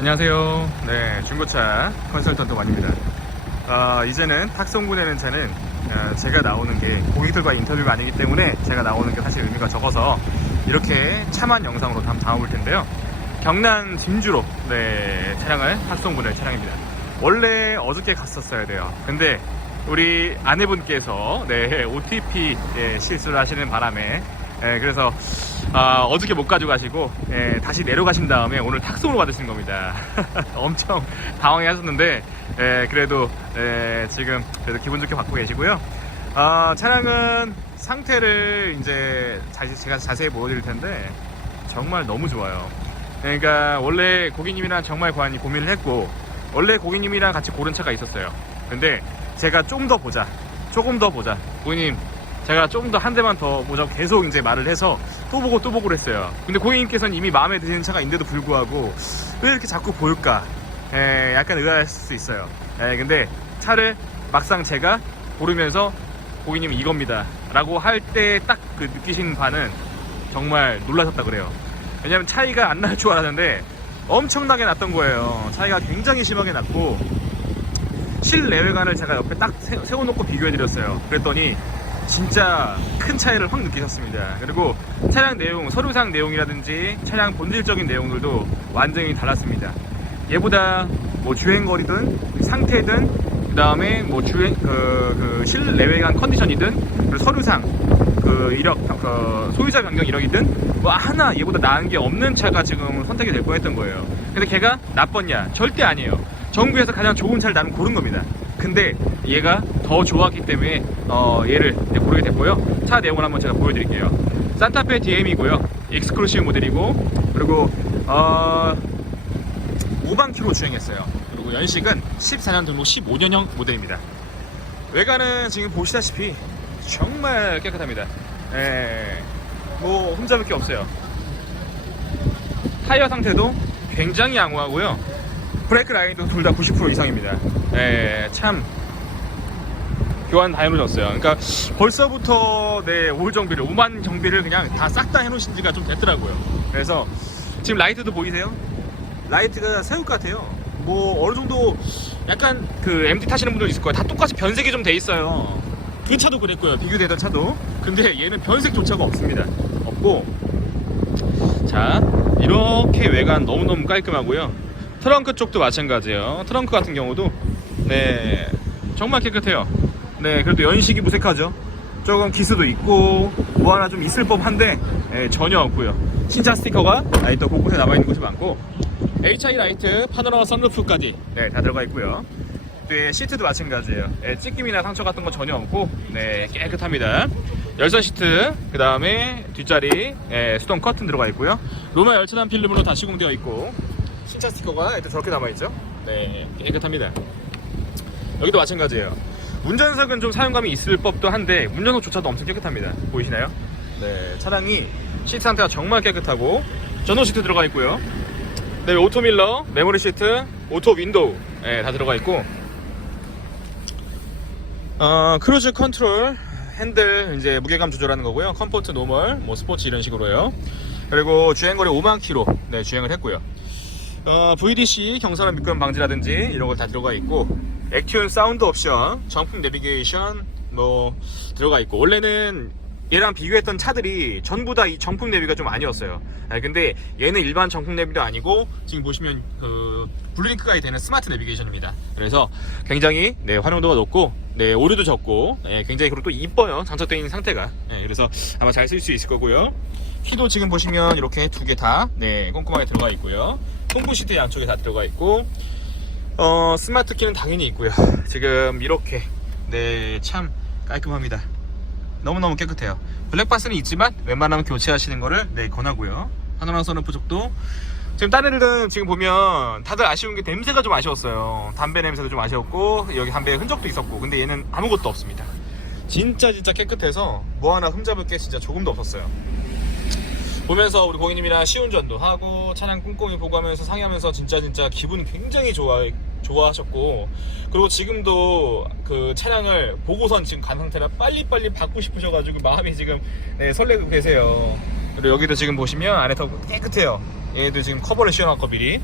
안녕하세요. 네, 중고차 컨설턴트 완입니다. 아, 이제는 탁송구 되는 차는 아, 제가 나오는 게 고객들과 인터뷰가 아니기 때문에 제가 나오는 게 사실 의미가 적어서 이렇게 차만 영상으로 담아볼 텐데요. 경남 진주로 네, 차량을 탁송구될 차량입니다. 원래 어저께 갔었어야 돼요. 근데 우리 아내분께서 네, OTP 예, 실수를 하시는 바람에 예, 그래서 아, 어저께 못 가져가시고 예, 다시 내려가신 다음에 오늘 탁송으로 받으신 겁니다. 엄청 당황해 하셨는데 예, 그래도 예, 지금 그래도 기분 좋게 받고 계시고요. 아, 차량은 상태를 이제 자, 제가 자세히 보여드릴 텐데 정말 너무 좋아요. 그러니까 원래 고객님이랑 정말 많이 고민을 했고 원래 고객님이랑 같이 고른 차가 있었어요. 근데 제가 좀 더 보자, 조금 더 보자. 고객님 제가 조금 더 한 대만 더 보자 고 계속 이제 말을 해서 또 보고 또 보고 그랬어요. 근데 고객님께서는 이미 마음에 드시는 차가 있는데도 불구하고 왜 이렇게 자꾸 볼까? 에, 약간 의아할 수 있어요. 에, 근데 차를 막상 제가 고르면서 고객님 이겁니다. 라고 할 때 딱 그 느끼신 바는 정말 놀라셨다 그래요. 왜냐면 차이가 안 날 줄 알았는데 엄청나게 났던 거예요. 차이가 굉장히 심하게 났고 실내외관을 제가 옆에 딱 세- 세워놓고 비교해드렸어요. 그랬더니 진짜 큰 차이를 확 느끼셨습니다. 그리고 차량 내용, 서류상 내용이라든지 차량 본질적인 내용들도 완전히 달랐습니다. 얘보다 뭐 주행거리든 상태든 그 다음에 뭐 주행 그, 그 실내외관 컨디션이든 서류상 그 이력 그 소유자 변경 이력이든 뭐 하나 얘보다 나은 게 없는 차가 지금 선택이 될 뻔했던 거예요. 근데 걔가 나빴냐? 절대 아니에요. 정부에서 가장 좋은 차를 나는 고른 겁니다. 근데 얘가 더 좋았기 때문에 어, 얘를 고르게 됐고요. 차 내용을 한번 제가 보여드릴게요. 산타페 DM이고요. 익스클루시브 모델이고 그리고 어, 5만 킬로 주행했어요. 그리고 연식은 14년 등록 15년형 모델입니다. 외관은 지금 보시다시피 정말 깨끗합니다. 예, 뭐 흠잡을 게 없어요. 타이어 상태도 굉장히 양호하고요. 브레이크 라인도 둘 다 90% 이상입니다. 예, 참 교환 다 해놓으셨어요. 그러니까 벌써부터 네, 올 정비를 5만 정비를 그냥 다 싹 다 해놓으신 지가 좀 됐더라고요. 그래서 지금 라이트도 보이세요? 라이트가 새우 같아요. 뭐 어느 정도 약간 그 MT 타시는 분들 있을 거예요. 다 똑같이 변색이 좀 돼 있어요. 그 차도 그랬고요. 비교되던 차도. 근데 얘는 변색조차가 없습니다. 없고 자 이렇게 외관 너무너무 깔끔하고요. 트렁크 쪽도 마찬가지예요. 트렁크 같은 경우도 네 정말 깨끗해요. 네 그래도 연식이 무색하죠. 조금 기스도 있고 뭐 하나 좀 있을 법한데 예, 전혀 없고요. 신차 스티커가 또 곳곳에 남아 있는 곳이 많고 HI 라이트, 파노라마 선루프까지 네, 다 들어가 있고요. 네, 시트도 마찬가지예요. 예, 찢김이나 상처 같은 거 전혀 없고 네, 깨끗합니다. 열선 시트, 그 다음에 뒷자리 예, 수동 커튼 들어가 있고요. 로마 열차단 필름으로 다 시공되어 있고 신차 스티커가 또 저렇게 남아 있죠. 네, 깨끗합니다. 여기도 마찬가지예요. 운전석은 좀 사용감이 있을 법도 한데 운전석조차도 엄청 깨끗합니다. 보이시나요? 네, 차량이 시트 상태가 정말 깨끗하고 전원 시트 들어가 있고요. 네, 오토 밀러, 메모리 시트, 오토 윈도우 네, 다 들어가 있고 어, 크루즈 컨트롤, 핸들 이제 무게감 조절하는 거고요. 컴포트, 노멀, 뭐 스포츠 이런 식으로요. 그리고 주행거리 5만 킬로 네, 주행을 했고요. 어, VDC 경사로 미끄럼 방지라든지 이런 거다 들어가 있고 액튠 사운드 옵션, 정품 내비게이션 뭐 들어가 있고 원래는 얘랑 비교했던 차들이 전부 다 이 정품 내비가 좀 아니었어요. 아, 근데 얘는 일반 정품 내비도 아니고 지금 보시면 그 블루링크가 되는 스마트 내비게이션입니다. 그래서 굉장히 네, 활용도가 높고 네, 오류도 적고 네, 굉장히 그리고 또 이뻐요. 장착되어 있는 상태가. 네, 그래서 아마 잘 쓸 수 있을 거고요. 키도 지금 보시면 이렇게 두 개다 네, 꼼꼼하게 들어가 있고요. 통부 시트 양쪽에 다 들어가 있고 어, 스마트 키는 당연히 있고요. 지금 이렇게 네, 참 깔끔합니다. 너무너무 깨끗해요. 블랙박스는 있지만 웬만하면 교체하시는 거를 네, 권하고요. 파노라마 선루프 쪽도 지금 다른 애들은 지금 보면 다들 아쉬운 게 냄새가 좀 아쉬웠어요. 담배 냄새도 좀 아쉬웠고 여기 담배 흔적도 있었고 근데 얘는 아무것도 없습니다. 진짜 진짜 깨끗해서 뭐 하나 흠잡을 게 진짜 조금도 없었어요. 보면서 우리 고객님이랑 시운전도 하고 차량 꼼꼼히 보고 하면서 상의하면서 진짜 진짜 기분 굉장히 좋아 좋아하셨고 그리고 지금도 그 차량을 보고선 지금 간 상태라 빨리빨리 받고 싶으셔가지고 마음이 지금 네, 설레고 계세요. 그리고 여기도 지금 보시면 안에 더 깨끗해요. 얘도 지금 커버를 씌워놨고 미리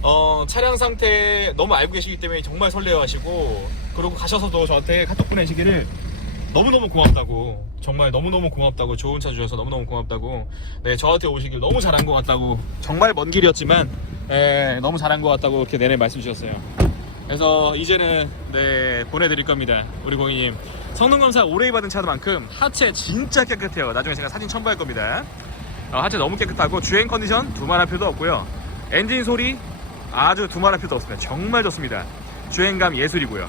어, 차량 상태 너무 알고 계시기 때문에 정말 설레어하시고 그리고 가셔서도 저한테 카톡 보내시기를 너무너무 고맙다고 정말 너무너무 고맙다고 좋은 차 주셔서 너무너무 고맙다고 네 저한테 오시길 너무 잘한 것 같다고 정말 먼 길이었지만 예, 너무 잘한 것 같다고 이렇게 내내 말씀 주셨어요 그래서 이제는 네 보내드릴 겁니다 우리 고객님. 성능검사 오래 받은 차만큼 하체 진짜 깨끗해요. 나중에 제가 사진 첨부할 겁니다. 어, 하체 너무 깨끗하고 주행 컨디션 두말할 필요도 없고요. 엔진 소리 아주 두말할 필요도 없습니다. 정말 좋습니다. 주행감 예술이고요.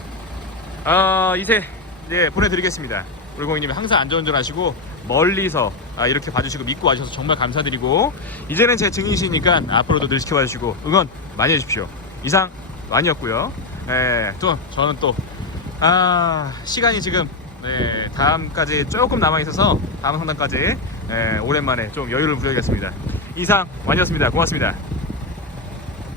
어, 이제 네, 보내드리겠습니다. 우리 고객님 항상 안전운전 하시고 멀리서 아, 이렇게 봐주시고 믿고 와주셔서 정말 감사드리고 이제는 제 증인이시니까 앞으로도 늘 지켜봐 주시고 응원 많이 해주십시오. 이상 완이었고요. 예, 또 저는 또 아, 시간이 지금 네, 다음까지 조금 남아 있어서 다음 상담까지 예, 오랜만에 좀 여유를 부려야겠습니다. 이상 완이었습니다. 고맙습니다.